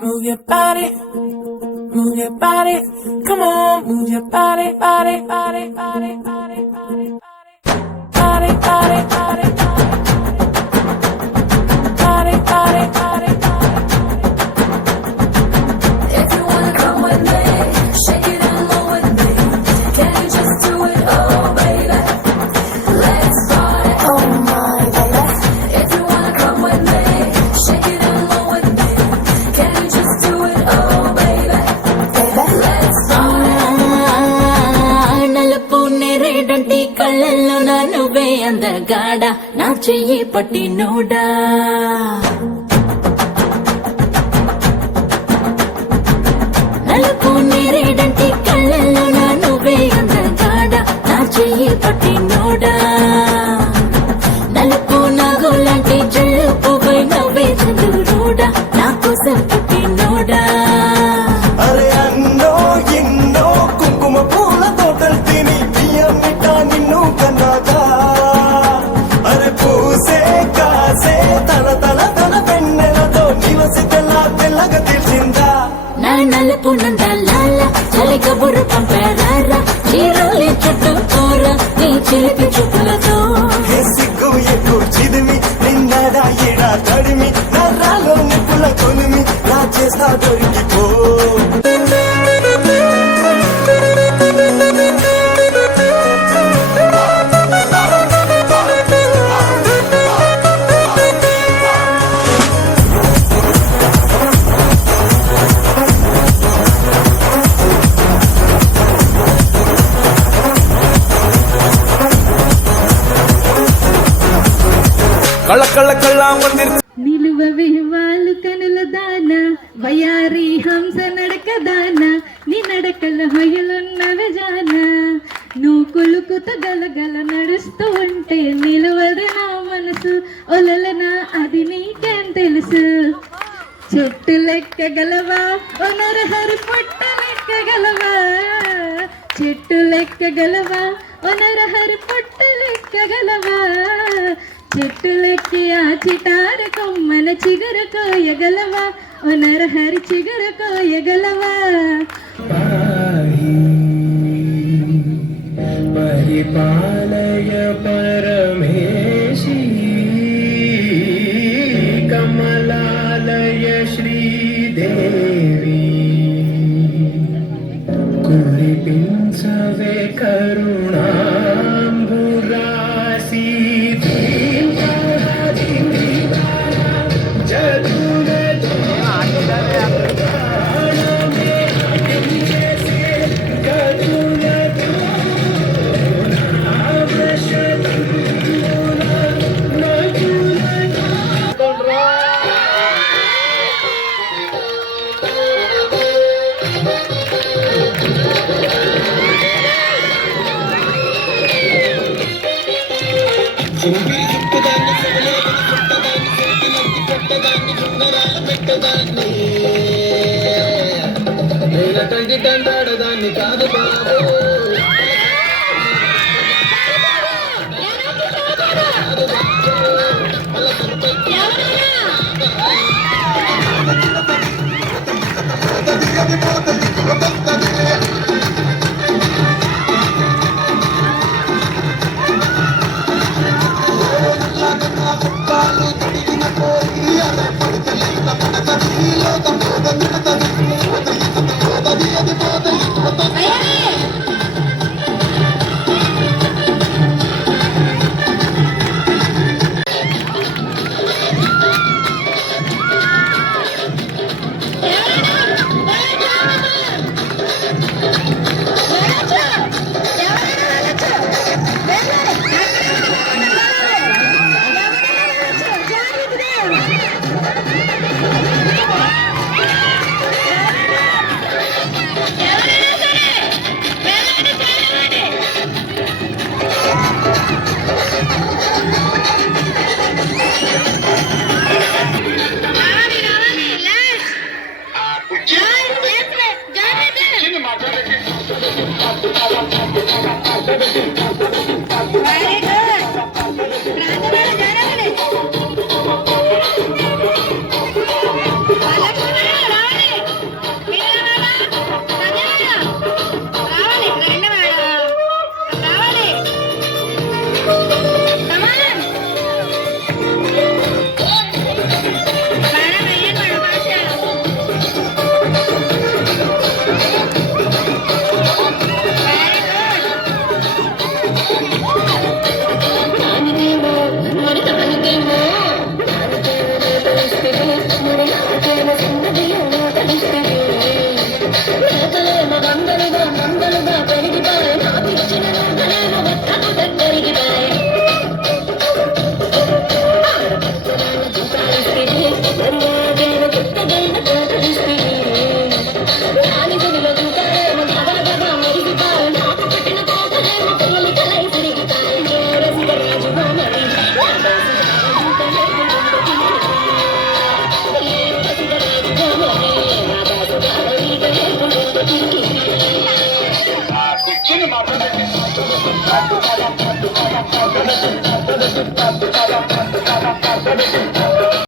Move your body, move your body. Come on, move your body, body, body, body, body, body, body, body, body, body, body, body, body. If you wanna come with me, shake it and roll with me. Can you just do it, oh baby? Let's party, oh my baby. If you wanna come with me, shake it and roll with me. Can you just do it, oh baby? Let's party. నలుపు నెరేడంటి కళ్ళల్లో నా నువ్వే అందగాడ నా చెయ్యి పట్టి NUDA నలుపు నెరేడంటి కళ్ళల్లో నా నువ్వే అందగాడ నా చెయ్యి పట్టి నోడా నలుపు నాగులాంటి జల్లు పువ్వై నవ్వే చంద్రుడా నా కోసం పుట్టి నోడా అరే అన్నో ఎన్నో కుంకుమ పూల తోటలు తిని బియ్యమిట నిన్ను కన్నాగా అరే పూసే కాసే తన తన తన పెన్నెలతో నివసి తెల్లగా తెలిసిందా నా నలుపు నందలాల చలి కబురు పంపారా చీరలే చుట్టూ కూర నీ చిలిపి చూపులతో ఏ సిగ్గు ఎక్కువ చిదిమి నిన్నడా ఎడా తడిమి నరాలో నిప్పుల కొలిమి నా చేస్తా దొరికిపో కళ్ళ కళ్ళ కళ్ళ మందిర్ నిలువ విహ్వాలు కనుల దాన వయారి హంస నడక దాన నీ నడకల హొయలున్నవి జాన నువ్వు కులుకుత గలగల నడుస్తూ ఉంటే నిలువదు నా మనసు ఒలలనా అది నీకేం తెలుసు చెట్టు లెక్కగలవా ఒనరహరి పొట్ట లెక్కగలవా చెట్టు లెక్కగలవా ఒనరహరి పొట్ట లెక్కగలవా చెట్టులెక్కి ఆ చిటార కొమ్మల చిగురు కోయగలవా ఓ నరహరి చిగురు కోయగలవా పరిపాలయ పరమేశీ కమలాలయ శ్రీదేవి కురిపించవే కరుణాంబురాశి తంటాడదాన్ని కాదు బాబు Very good. Thank you.